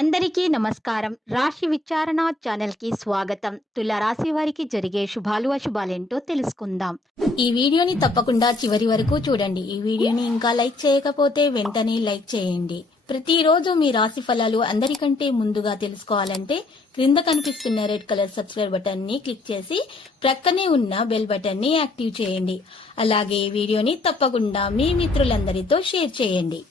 అందరికీ నమస్కారం. రాశి విచారణ ఛానల్‌కి స్వాగతం. తుల రాశి వారికి జరిగే శుభాలు, అశుభాలేంటో తెలుసుకుందాం. ఈ వీడియోని తప్పకుండా చివరి వరకు చూడండి. ఈ వీడియోని ఇంకా లైక్ చేయకపోతే వెంటనే లైక్ చేయండి. ప్రతిరోజు మీ రాశి ఫలాలు అందరికంటే ముందుగా తెలుసుకోవాలంటే క్రింద కనిపిస్తున్న రెడ్ కలర్ సబ్స్క్రైబ్ బటన్ ని క్లిక్ చేసి ప్రక్కనే ఉన్న బెల్ బటన్ ని యాక్టివ్ చేయండి. అలాగే వీడియోని తప్పకుండా మీ మిత్రులందరితో షేర్ చేయండి.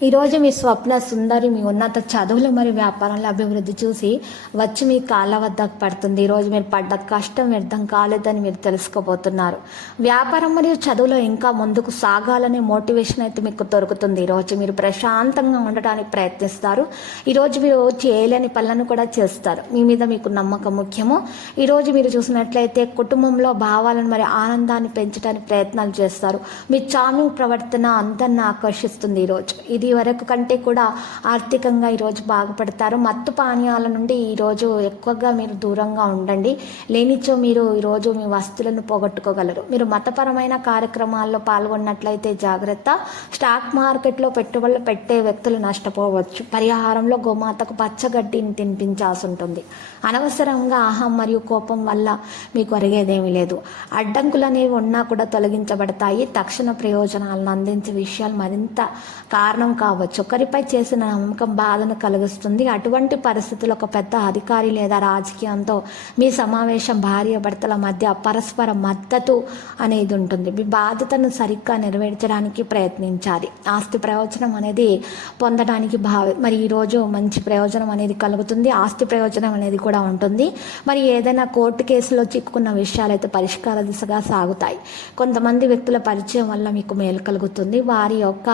ఈరోజు మీ స్వప్న సుందరి మీ ఉన్నత చదువులు మరియు వ్యాపారంలో అభివృద్ధి చూసి వచ్చి మీ కాళ్ళ వద్దకు పడుతుంది. ఈరోజు మీరు పడ్డ కష్టం వ్యర్థం కాలేదని మీరు తెలుసుకోబోతున్నారు. వ్యాపారం మరియు చదువులో ఇంకా ముందుకు సాగాలనే మోటివేషన్ అయితే మీకు దొరుకుతుంది. ఈరోజు మీరు ప్రశాంతంగా ఉండడానికి ప్రయత్నిస్తారు. ఈరోజు మీరు చేయలేని పనులను కూడా చేస్తారు. మీ మీద మీకు నమ్మకం ముఖ్యము. ఈరోజు మీరు చూసినట్లయితే కుటుంబంలో భావాలను మరియు ఆనందాన్ని పెంచడానికి ప్రయత్నాలు చేస్తారు. మీ చార్మింగ్ ప్రవర్తన అందరిని ఆకర్షిస్తుంది. ఈరోజు ఇది వరకు కంటే కూడా ఆర్థికంగా ఈరోజు బాగుపడతారు. మత్తు పానీయాల నుండి ఈరోజు ఎక్కువగా మీరు దూరంగా ఉండండి. లేనిచో మీరు ఈరోజు మీ వస్తువులను పోగొట్టుకోగలరు. మీరు మతపరమైన కార్యక్రమాల్లో పాల్గొన్నట్లయితే జాగ్రత్త. స్టాక్ మార్కెట్లో పెట్టుబడులు పెట్టే వ్యక్తులు నష్టపోవచ్చు. పరిహారంలో గోమాతకు పచ్చగడ్డిని తినిపించాల్సి ఉంటుంది. అనవసరంగా అహం మరియు కోపం వల్ల మీకు అరిగేదేమీ లేదు. అడ్డంకులు అనేవి ఉన్నా కూడా తొలగించబడతాయి. తక్షణ ప్రయోజనాలను అందించే విషయాలు మరింత కారణం కావచ్చు. ఒకరిపై చేసిన నమ్మకం బాధను కలిగిస్తుంది. అటువంటి పరిస్థితుల్లో ఒక పెద్ద అధికారి లేదా రాజకీయంతో మీ సమావేశం భార్య భర్తల మధ్య పరస్పర మద్దతు అనేది ఉంటుంది. మీ బాధ్యతను సరిగ్గా నెరవేర్చడానికి ప్రయత్నించాలి. ఆస్తి ప్రయోజనం అనేది పొందడానికి మరి ఈరోజు మంచి ప్రయోజనం అనేది కలుగుతుంది. ఆస్తి ప్రయోజనం అనేది కూడా ఉంటుంది. మరి ఏదైనా కోర్టు కేసులో చిక్కుకున్న విషయాలు అయితే పరిష్కార దిశగా సాగుతాయి. కొంతమంది వ్యక్తుల పరిచయం వల్ల మీకు మేలు కలుగుతుంది. వారి యొక్క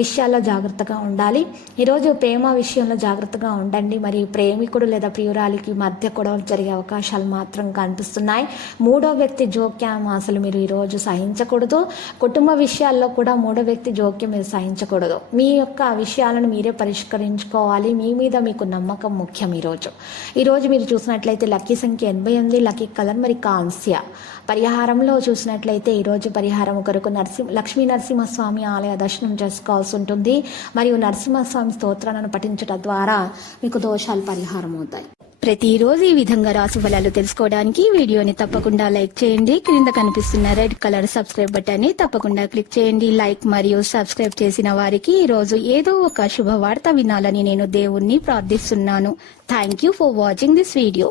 విషయాల్లో జాగ్రత్తగా ఉండాలి. ఈరోజు ప్రేమ విషయంలో జాగ్రత్తగా ఉండండి. మరి ప్రేమికుడు లేదా ప్రియురాలికి మధ్య గొడవలు జరిగే అవకాశాలు మాత్రం కనిపిస్తున్నాయి. మూడో వ్యక్తి జోక్యం అసలు మీరు ఈరోజు సహించకూడదు. కుటుంబ విషయాల్లో కూడా మూడో వ్యక్తి జోక్యం మీరు సహించకూడదు. మీ యొక్క విషయాలను మీరే పరిష్కరించుకోవాలి. మీ మీద మీకు నమ్మకం ముఖ్యం. ఈరోజు మీరు చూసినట్లయితే లక్కీ సంఖ్య 88, లక్కీ కలర్ మరి కాంస్య. పరిహారంలో చూసినట్లయితే ఈరోజు పరిహారం కొరకు లక్ష్మీ నరసింహస్వామి ఆలయ దర్శనం చేసుకోవాల్సి ఉంటుంది. మరియు నరసింహస్వామి స్తోత్రాలను పఠించడం ద్వారా మీకు దోషాలు పరిహారం అవుతాయి. ప్రతిరోజు ఈ విధంగా రాశి ఫలాలు తెలుసుకోవడానికి వీడియోని తప్పకుండా లైక్ చేయండి. క్రింద కనిపిస్తున్న రెడ్ కలర్ సబ్స్క్రైబ్ బటన్ ని తప్పకుండా క్లిక్ చేయండి. లైక్ మరియు సబ్స్క్రైబ్ చేసిన వారికి ఈ రోజు ఏదో ఒక శుభవార్త వినాలని నేను దేవుణ్ణి ప్రార్థిస్తున్నాను. Thank you for watching this video.